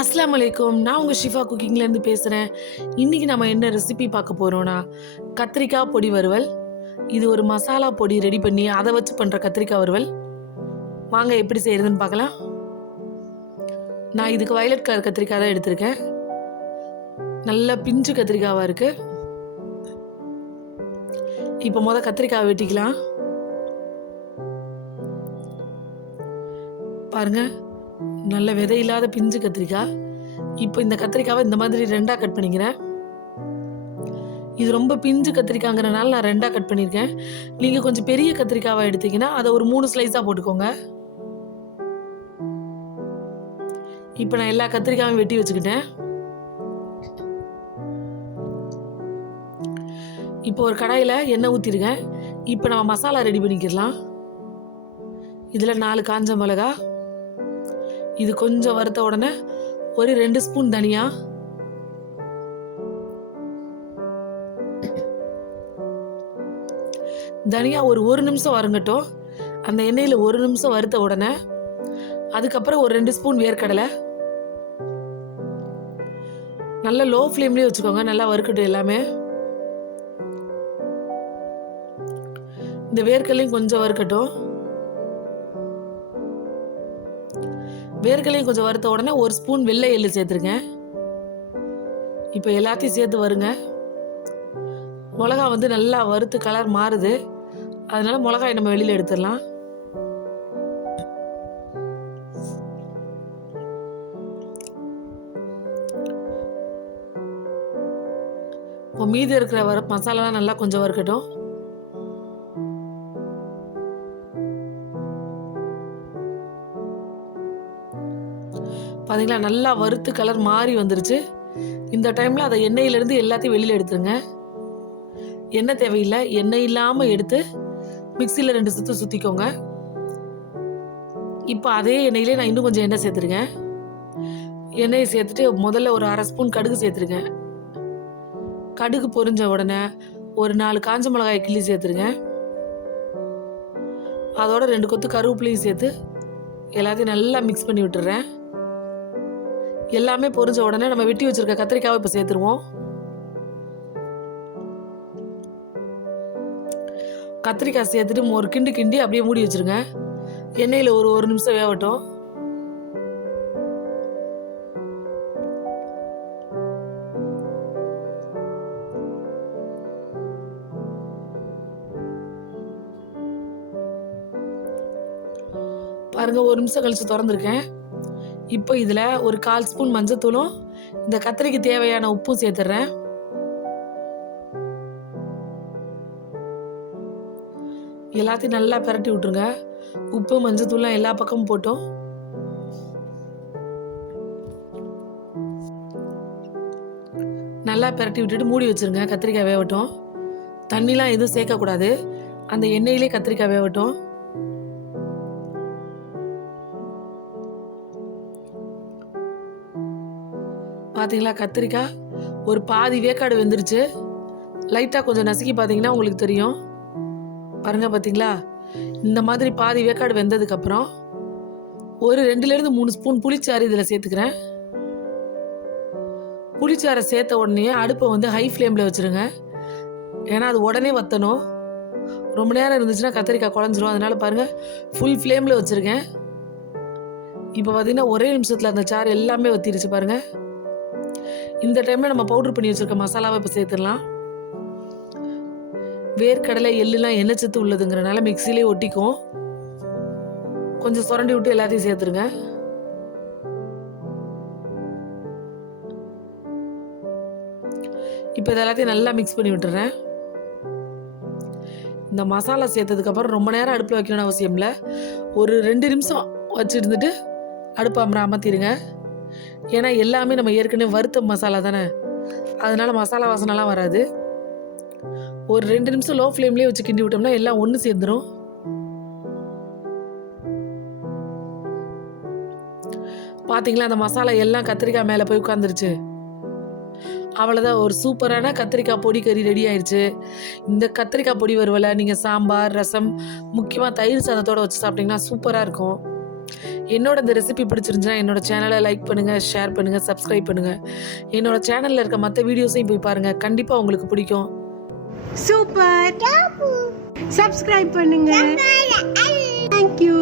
Assalamualaikum. நான் உங்கள் ஷிஃபா குக்கிங்லேருந்து பேசுகிறேன். இன்றைக்கி நம்ம என்ன ரெசிபி பார்க்க போகிறோன்னா, கத்திரிக்காய் பொடி வறுவல். இது ஒரு மசாலா பொடி ரெடி பண்ணி அதை வச்சு பண்ணுற கத்திரிக்காய் வறுவல். வாங்க எப்படி செய்கிறதுன்னு பார்க்கலாம். நான் இதுக்கு வயலட் கலர் கத்திரிக்காய் தான் எடுத்திருக்கேன். நல்ல பிஞ்சு கத்திரிக்காவாக இருக்குது. இப்போ கத்திரிக்காய் வெட்டிக்கலாம். பாருங்கள், நல்ல விதையில்லாத பிஞ்சு கத்திரிக்காய். இப்போ இந்த கத்திரிக்காவை இந்த மாதிரி ரெண்டாக கட் பண்ணிக்கிறேன். இது ரொம்ப பிஞ்சு கத்திரிக்காய்ங்கிறனால நான் ரெண்டாக கட் பண்ணியிருக்கேன். நீங்கள் கொஞ்சம் பெரிய கத்திரிக்காவை எடுத்தீங்கன்னா அதை ஒரு 3 ஸ்லைஸாக போட்டுக்கோங்க. இப்போ நான் எல்லா கத்திரிக்காயும் வெட்டி வச்சுக்கிட்டேன். இப்போ ஒரு கடாயில் எண்ணெய் ஊற்றிருக்கேன். இப்போ நம்ம மசாலா ரெடி பண்ணிக்கலாம். இதில் 4 காஞ்ச மிளகா, இது கொஞ்சம் வறுத்த உடனே ஒரு 2 ஸ்பூன் தனியா, ஒரு நிமிஷம் வறுங்கட்டும். அந்த எண்ணெயில் 1 நிமிஷம் வறுத்த உடனே அதுக்கப்புறம் ஒரு 2 ஸ்பூன் வேர்க்கடலை. நல்லா லோ ஃப்ளேம்லேயே வச்சுக்கோங்க, நல்லா வறுக்கட்டும் எல்லாமே. இந்த வேர்க்கடலையும் கொஞ்சம் வறுக்கட்டும். வேர்க்கடலையும் கொஞ்சம் வறுத்த உடனே 1 ஸ்பூன் வெள்ளை எள்ளு சேர்த்துருங்க. இப்போ எல்லாத்தையும் சேர்த்து வருங்க. மிளகா நல்லா வறுத்து கலர் மாறுது, அதனால மிளகாய் நம்ம வெளியில் எடுத்துடலாம். இப்போ மீதி இருக்கிற மசாலாலாம் நல்லா கொஞ்சம் வறுக்கட்டும். பார்த்தீங்களா, நல்லா வறுத்து கலர் மாறி வந்துருச்சு. இந்த டைமில் அதை எண்ணெயிலேருந்து எல்லாத்தையும் வெளியில் எடுத்துருங்க. எண்ணெய் தேவையில்லை, எண்ணெய் இல்லாமல் எடுத்து மிக்சியில் 2 சுற்று சுற்றிக்கோங்க. இப்போ அதே எண்ணெயிலே நான் இன்னும் கொஞ்சம் எண்ணெய் சேர்த்துருக்கேன். எண்ணெயை சேர்த்துட்டு முதல்ல ஒரு 1/2 ஸ்பூன் கடுகு சேர்த்துருக்கேன். கடுகு பொரிஞ்ச உடனே ஒரு 4 காஞ்ச மிளகாய் கிள்ளி சேர்த்துருங்க. அதோட 2 கொத்து கருவேப்பிலையும் சேர்த்து எல்லாத்தையும் நல்லா மிக்ஸ் பண்ணி விட்டுறேன். எல்லாமே பொரிஞ்ச உடனே நம்ம வெட்டி வச்சிருக்க கத்திரிக்காவை இப்போ சேர்த்துருவோம். கத்திரிக்காய் சேர்த்துட்டு ஒரு கிண்டி அப்படியே மூடி வச்சிருங்க. எண்ணெயில் ஒரு நிமிஷம் வேகட்டும். பாருங்க, 1 நிமிஷம் கழிச்சு திறந்துருக்கேன். இப்போ இதில் ஒரு 1/4 ஸ்பூன் மஞ்சத்தூளும் இந்த கத்திரிக்கு தேவையான உப்பும் சேர்த்துட்றேன். எல்லாத்தையும் நல்லா பிரட்டி விட்டுருங்க. உப்பு மஞ்சத்தூள்லாம் எல்லா பக்கமும் போட்டோம். நல்லா பிரட்டி விட்டுட்டு மூடி வச்சிருங்க. கத்திரிக்காய் வேகட்டும். தண்ணிலாம் எதுவும் சேர்க்கக்கூடாது, அந்த எண்ணெயிலே கத்திரிக்காய் வேகட்டும். பார்த்தீங்களா, கத்திரிக்காய் ஒரு பாதி வேக்காடு வெந்துருச்சு. லைட்டாக கொஞ்சம் நசுக்கி பார்த்தீங்கன்னா உங்களுக்கு தெரியும். பாருங்கள், பார்த்தீங்களா, இந்த மாதிரி பாதி வேக்காடு வெந்ததுக்கப்புறம் ஒரு 2லேருந்து 3 ஸ்பூன் புளிச்சாறு இதில் சேர்த்துக்கிறேன். புளிச்சாறை சேர்த்த உடனே அடுப்பை ஹை ஃப்ளேமில் வச்சுருங்க. ஏன்னா அது உடனே வற்றணும். ரொம்ப நேரம் இருந்துச்சுன்னா கத்திரிக்காய் குழஞ்சிரும். அதனால் பாருங்கள், ஃபுல் ஃப்ளேமில் வச்சுருக்கேன். இப்போ பார்த்தீங்கன்னா ஒரே நிமிஷத்தில் அந்த சாறு எல்லாமே வற்றிருச்சு பாருங்கள். இந்த டைமில் நம்ம பவுடர் பண்ணி வச்சுருக்க மசாலாவை இப்போ சேர்த்துடலாம். வேர்க்கடலை எள்ளுலாம் எண்ணெய் சத்து உள்ளதுங்கிறனால மிக்சிலே ஒட்டிக்கும். கொஞ்சம் சுரண்டி விட்டு எல்லாத்தையும் சேர்த்துருங்க. இப்போ இதெல்லாத்தையும் நல்லா மிக்ஸ் பண்ணி விட்டுறேன். இந்த மசாலா சேர்த்ததுக்கப்புறம் ரொம்ப நேரம் அடுப்பில் வைக்கணும்னு அவசியம் இல்லை. ஒரு 2 நிமிஷம் வச்சு இருந்துட்டு அடுப்பு அமர்த்திடுங்க. ஏன்னா எல்லாமே நம்ம ஏற்கனவே வறுத்த மசாலா தானே, அதனால மசாலா வாசனைலாம் வராது. ஒரு 2 நிமிஷம் லோ ஃப்ளேம்லேயே வச்சு கிண்டி விட்டோம்னா எல்லாம் ஒன்று சேர்ந்துடும். பார்த்தீங்களா, அந்த மசாலா எல்லாம் கத்திரிக்காய் மேலே போய் உட்காந்துருச்சு. அவ்வளோதான், ஒரு சூப்பரான கத்திரிக்காய் பொடி கறி ரெடி ஆயிடுச்சு. இந்த கத்திரிக்காய் பொடி வறுவலை நீங்கள் சாம்பார், ரசம், முக்கியமாக தயிர் சாதத்தோடு வச்சு சாப்பிட்டிங்கன்னா சூப்பராக இருக்கும். என்னோட இந்த ரெசிபி பிடிச்சிருந்துச்சுன்னா என்னோட சேனலை லைக் பண்ணுங்கள், ஷேர் பண்ணுங்கள், சப்ஸ்கிரைப் பண்ணுங்கள். என்னோட சேனலில் இருக்க மற்ற வீடியோஸையும் போய் பாருங்கள், கண்டிப்பாக உங்களுக்கு பிடிக்கும். சூப்பர். சப்ஸ்கிரைப் பண்ணுங்க. தேங்க்யூ.